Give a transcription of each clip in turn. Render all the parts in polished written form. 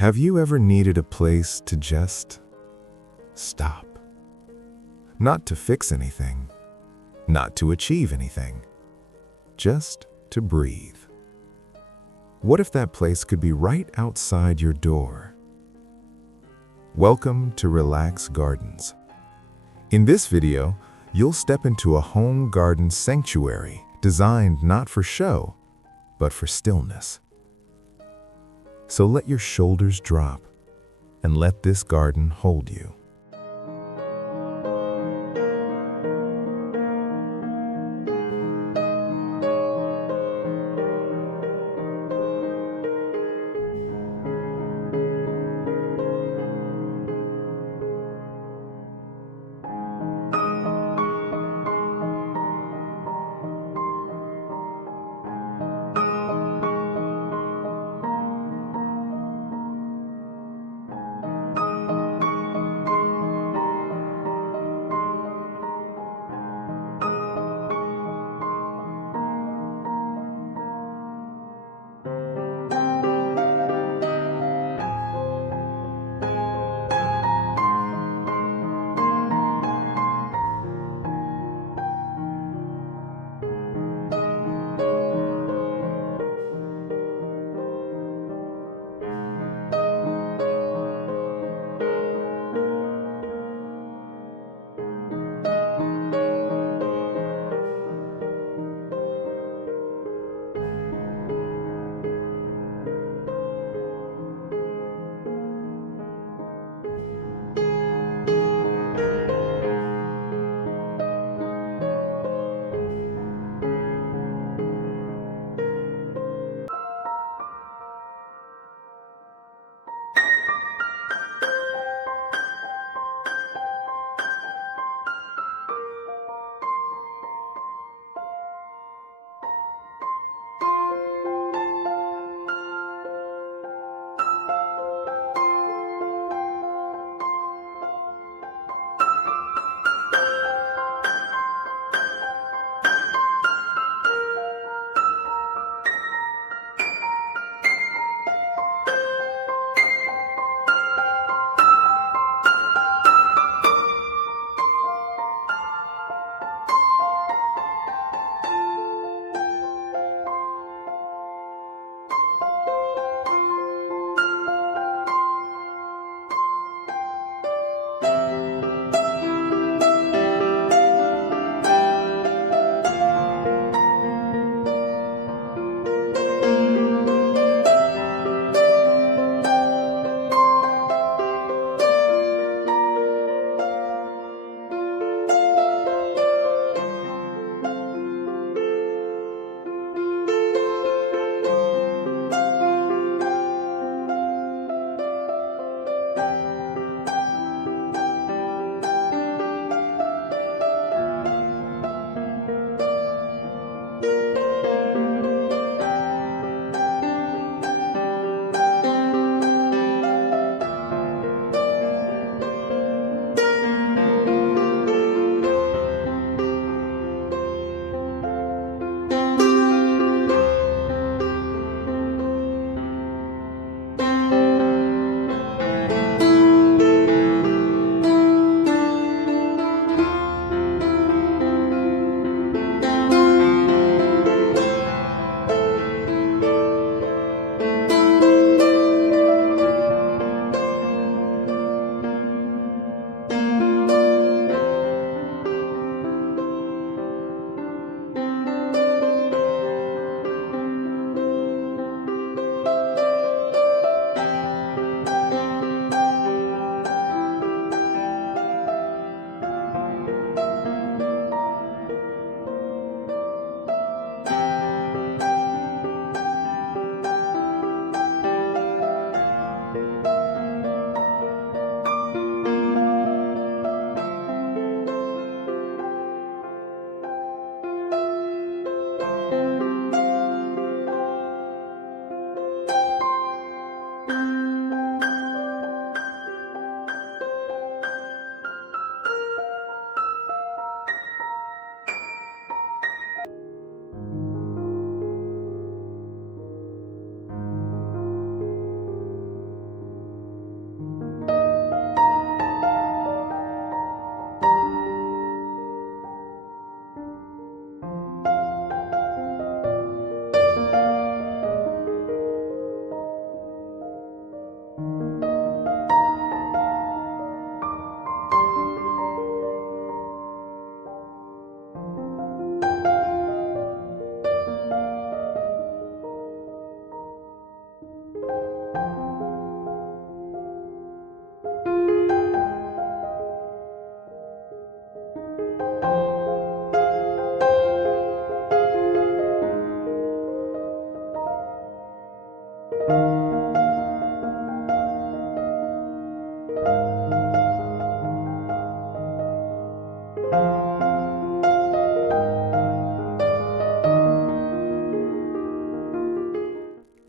Have you ever needed a place to just stop? Not to fix anything, not to achieve anything, just to breathe. What if that place could be right outside your door? Welcome to Relax Gardens. In this video, you'll step into a home garden sanctuary designed not for show, but for stillness. So let your shoulders drop and let this garden hold you.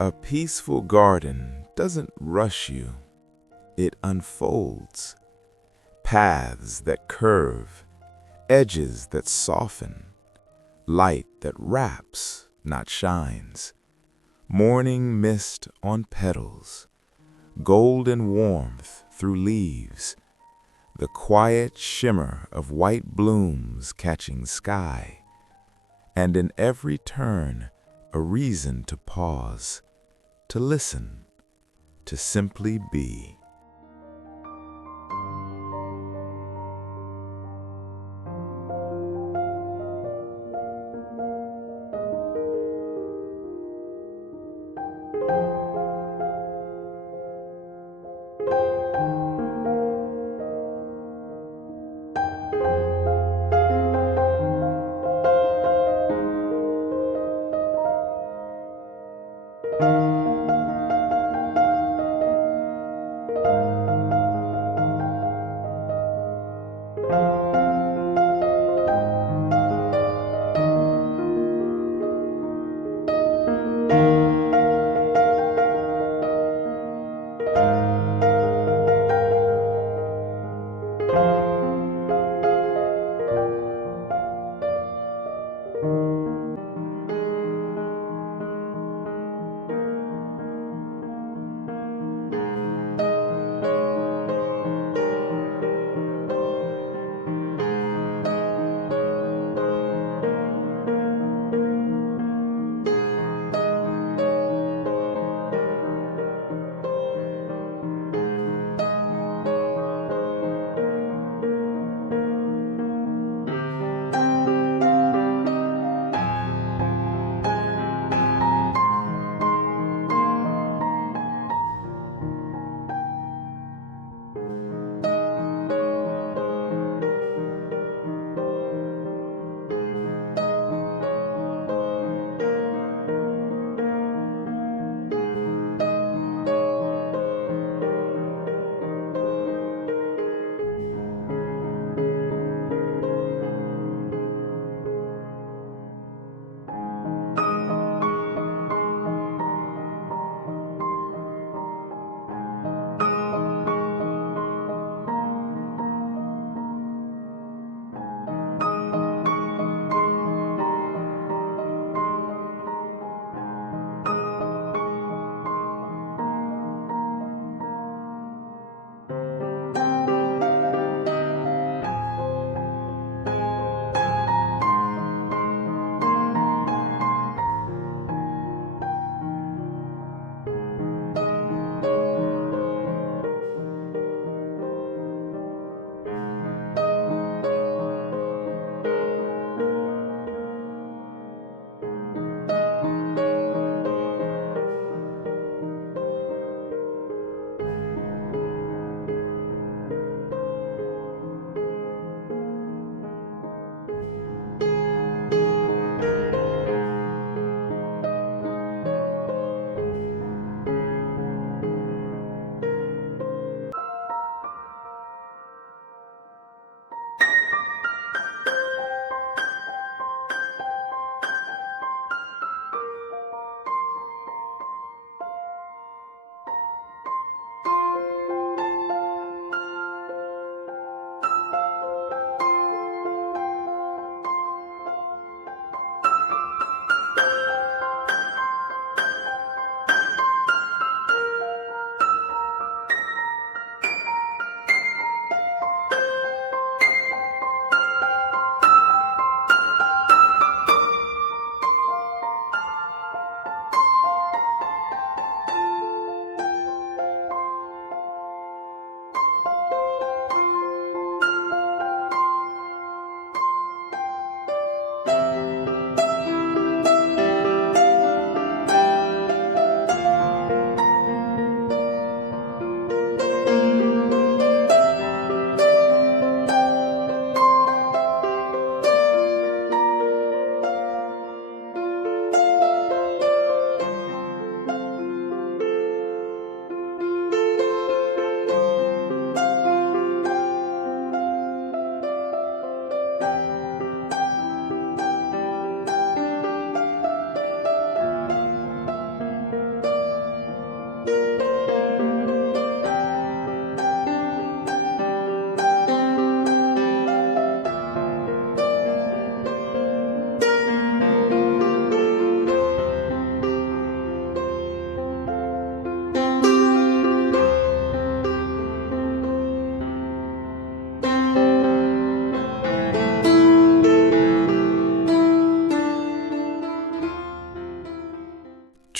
A peaceful garden doesn't rush you. It unfolds. Paths that curve, edges that soften, light that wraps, not shines. Morning mist on petals, golden warmth through leaves, the quiet shimmer of white blooms catching sky, and in every turn a reason to pause, to listen, to simply be.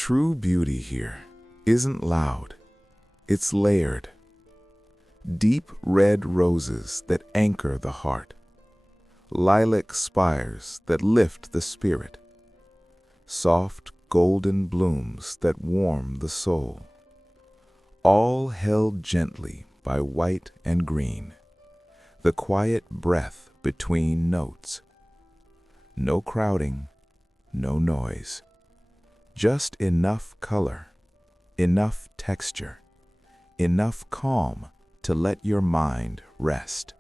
true beauty here isn't loud, it's layered. Deep red roses that anchor the heart, lilac spires that lift the spirit, soft golden blooms that warm the soul, all held gently by white and green, the quiet breath between notes. No crowding, no noise, just enough color, enough texture, enough calm to let your mind rest.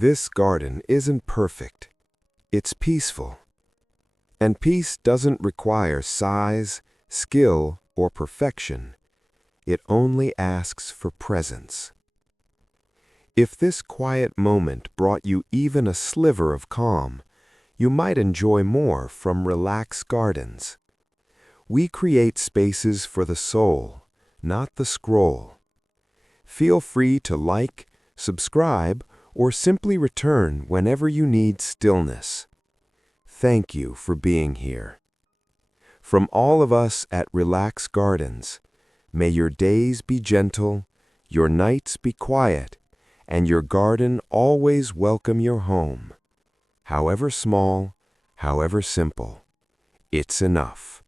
This garden isn't perfect. It's peaceful. And peace doesn't require size, skill, or perfection. It only asks for presence. If this quiet moment brought you even a sliver of calm, you might enjoy more from Relax Gardens. We create spaces for the soul, not the scroll. Feel free to like, subscribe, or simply return whenever you need stillness. Thank you for being here. From all of us at Relax Gardens, may your days be gentle, your nights be quiet, and your garden always welcome your home. However small, however simple, it's enough.